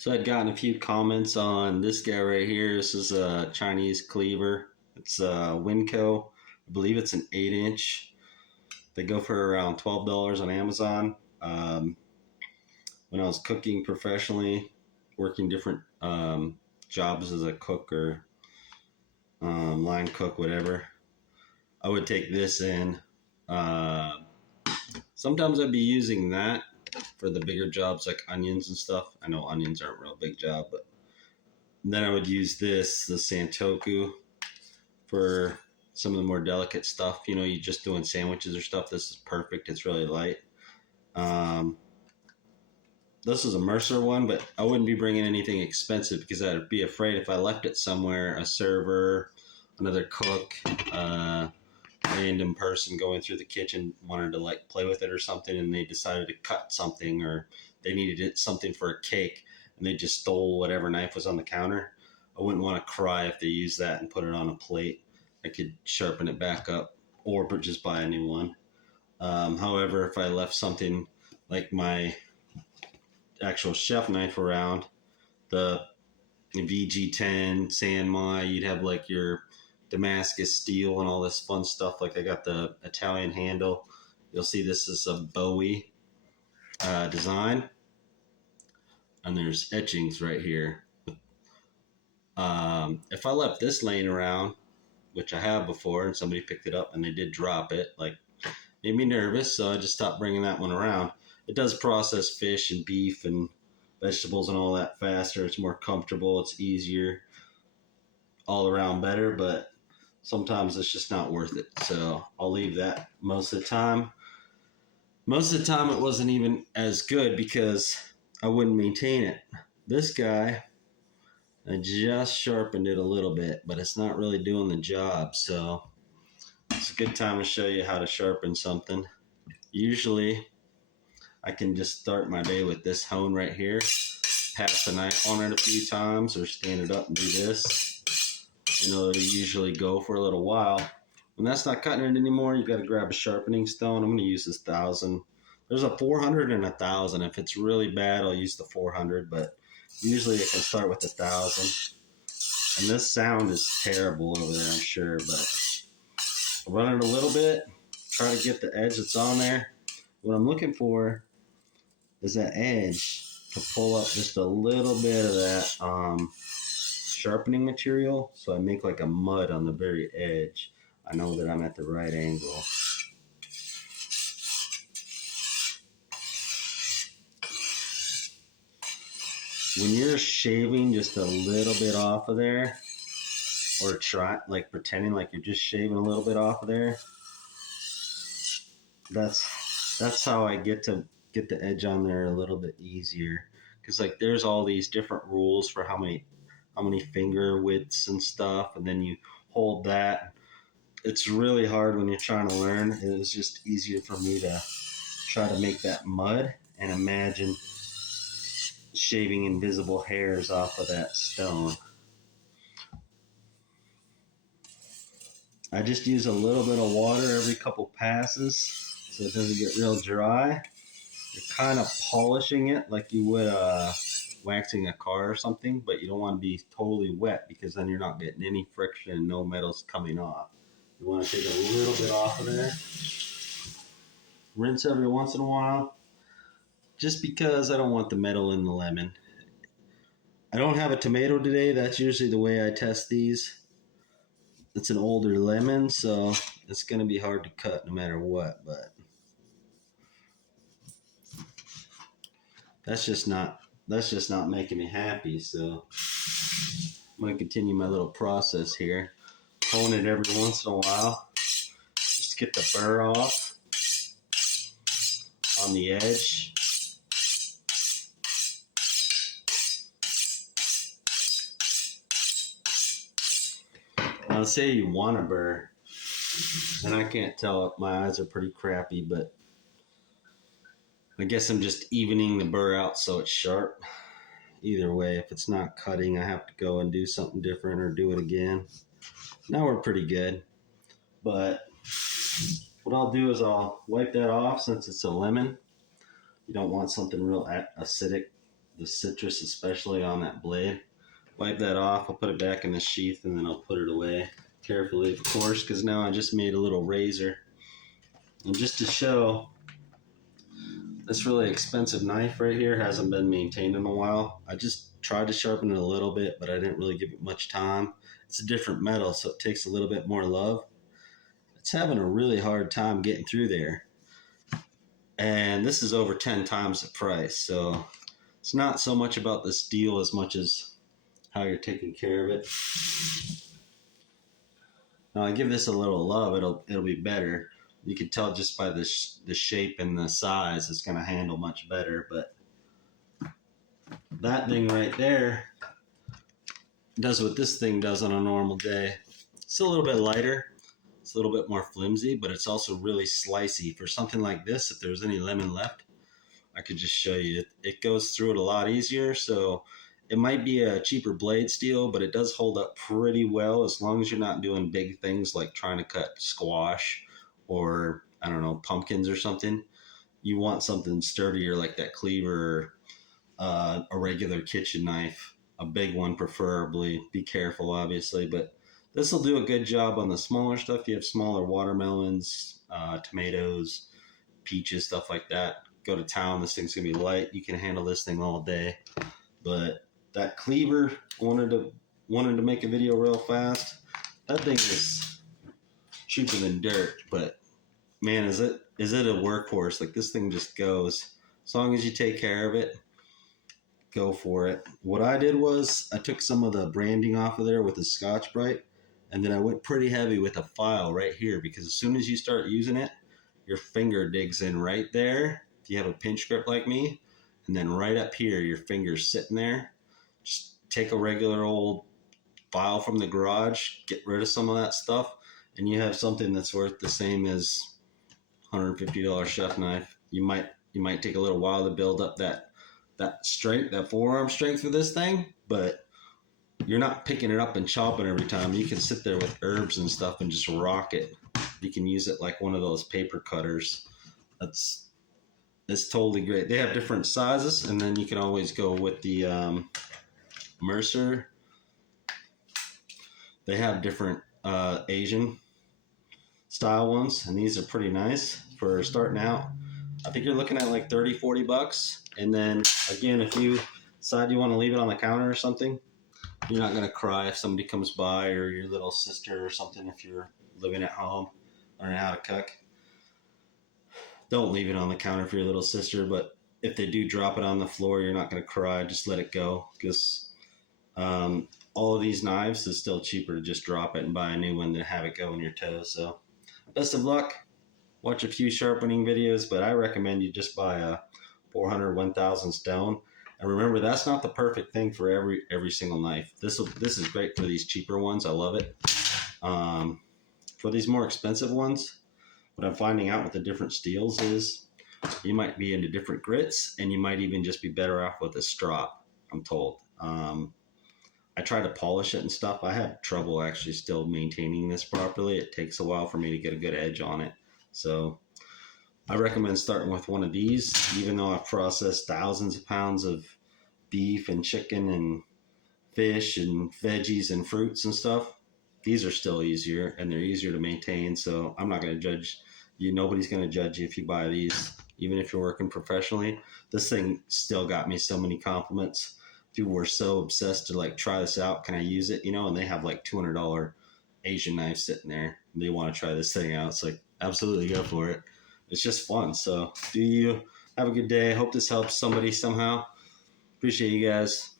So I'd gotten a few comments on this guy right here. This is a Chinese cleaver. It's a Winco. I believe it's an 8-inch. They go for around $12 on Amazon. When I was cooking professionally, working different jobs as a cook or line cook, whatever, I would take this in. Uh, Sometimes I'd be using that for the bigger jobs like onions and stuff. I know onions aren't a real big job, but then I would use the Santoku, for some of the more delicate stuff. You know, you're just doing sandwiches or stuff. This is perfect. It's really light. Um, this is a Mercer one, but I wouldn't be bringing anything expensive because I'd be afraid if I left it somewhere, a server, another cook, random person going through the kitchen wanted to like play with it or something, and they decided to cut something, or they needed it something for a cake, and they just stole whatever knife was on the counter. I wouldn't want to cry if they used that and put it on a plate. I could sharpen it back up or just buy a new one. However, if I left something like my actual chef knife around, the VG10, Sanmai, you'd have like your Damascus steel and all this fun stuff. Like I got the Italian handle. You'll see this is a Bowie design. And there's etchings right here. If I left this laying around, which I have before, and somebody picked it up and they did drop it, like, made me nervous, so I just stopped bringing that one around. It does process fish and beef and vegetables and all that faster. It's more comfortable. It's easier. All around better, but sometimes it's just not worth it. So I'll leave that most of the time. Most of the time it wasn't even as good because I wouldn't maintain it. This guy, I just sharpened it a little bit, but it's not really doing the job. So it's a good time to show you how to sharpen something. Usually I can just start my day with this hone right here, pass the knife on it a few times, or stand it up and do this. And it'll usually go for a little while. When that's not cutting it anymore, you got to grab a sharpening stone. I'm going to use this 1000. There's a 400 and a 1000. If it's really bad, I'll use the 400, but usually I can start with 1000. And this sound is terrible over there, I'm sure, but I'll run it a little bit, try to get the edge that's on there. What I'm looking for is that edge to pull up just a little bit of that sharpening material, so I make like a mud on the very edge. I know that I'm at the right angle. When you're shaving just a little bit off of there, or pretending like you're just shaving a little bit off of there, that's how I get the edge on there a little bit easier. Because like there's all these different rules for how many finger widths and stuff, and then you hold that. It's really hard when you're trying to learn. It was just easier for me to try to make that mud and imagine shaving invisible hairs off of that stone. I just use a little bit of water every couple passes so it doesn't get real dry. You're kind of polishing it like you would waxing a car or something, but you don't want to be totally wet because then you're not getting any friction and no metals coming off. You want to take a little bit off of there. Rinse every once in a while, just because I don't want the metal in the lemon. I don't have a tomato today. That's usually the way I test these. It's an older lemon, so it's going to be hard to cut no matter what, but that's just not making me happy. So I'm going to continue my little process here. Hone it every once in a while just to get the burr off on the edge. Now say you want a burr, and I can't tell, my eyes are pretty crappy, but I guess I'm just evening the burr out so it's sharp. Either way, if it's not cutting, I have to go and do something different or do it again. Now we're pretty good, but what I'll do is I'll wipe that off since it's a lemon. You don't want something real acidic the citrus, especially on that blade. Wipe that off. I'll put it back in the sheath, and then I'll put it away carefully, of course, because now I just made a little razor. And just to show, this really expensive knife right here hasn't been maintained in a while. I just tried to sharpen it a little bit, but I didn't really give it much time. It's a different metal, so it takes a little bit more love. It's having a really hard time getting through there. And this is over 10 times the price, so it's not so much about the steel as much as how you're taking care of it. Now I give this a little love, it'll be better. You can tell just by the shape and the size, it's going to handle much better. But that thing right there does what this thing does on a normal day. It's a little bit lighter. It's a little bit more flimsy, but it's also really slicey. For something like this, if there's any lemon left, I could just show you. It goes through it a lot easier, so it might be a cheaper blade steel, but it does hold up pretty well as long as you're not doing big things like trying to cut squash or, I don't know, pumpkins or something. You want something sturdier like that cleaver, a regular kitchen knife, a big one preferably. Be careful, obviously, but this will do a good job on the smaller stuff. You have smaller watermelons, tomatoes, peaches, stuff like that. Go to town, this thing's gonna be light. You can handle this thing all day. But that cleaver, wanted to make a video real fast. That thing is cheaper than dirt, but man, is it a workhorse. Like, this thing just goes. As long as you take care of it, go for it. What I did was I took some of the branding off of there with a Scotch-Brite, and then I went pretty heavy with a file right here, because as soon as you start using it, your finger digs in right there. If you have a pinch grip like me, and then right up here, your finger's sitting there. Just take a regular old file from the garage, get rid of some of that stuff, and you have something that's worth the same as $150 chef knife. You might take a little while to build up that strength, that forearm strength for this thing, but you're not picking it up and chopping every time. You can sit there with herbs and stuff and just rock it. You can use it like one of those paper cutters. It's totally great. They have different sizes, and then you can always go with the Mercer. They have different Asian style ones, and these are pretty nice for starting out. I think you're looking at like $30-40. And then again, if you decide you want to leave it on the counter or something, you're not going to cry if somebody comes by, or your little sister or something, if you're living at home, learning how to cook. Don't leave it on the counter for your little sister, but if they do drop it on the floor, you're not going to cry. Just let it go, because all of these knives is still cheaper to just drop it and buy a new one than have it go in your toes. So best of luck. Watch a few sharpening videos, but I recommend you just buy a 400, 1000 stone. And remember, that's not the perfect thing for every single knife. This is great for these cheaper ones. I love it. For these more expensive ones, what I'm finding out with the different steels is you might be into different grits, and you might even just be better off with a strop, I'm told. I try to polish it and stuff. I have trouble actually still maintaining this properly. It takes a while for me to get a good edge on it. So I recommend starting with one of these, even though I've processed thousands of pounds of beef and chicken and fish and veggies and fruits and stuff. These are still easier, and they're easier to maintain. So I'm not going to judge you. Nobody's going to judge you if you buy these, even if you're working professionally. This thing still got me so many compliments. People were so obsessed to like, try this out. Can I use it? You know, and they have like $200 Asian knives sitting there. And they want to try this thing out. It's like, absolutely go for it. It's just fun. So do you. Have a good day. Hope this helps somebody somehow. Appreciate you guys.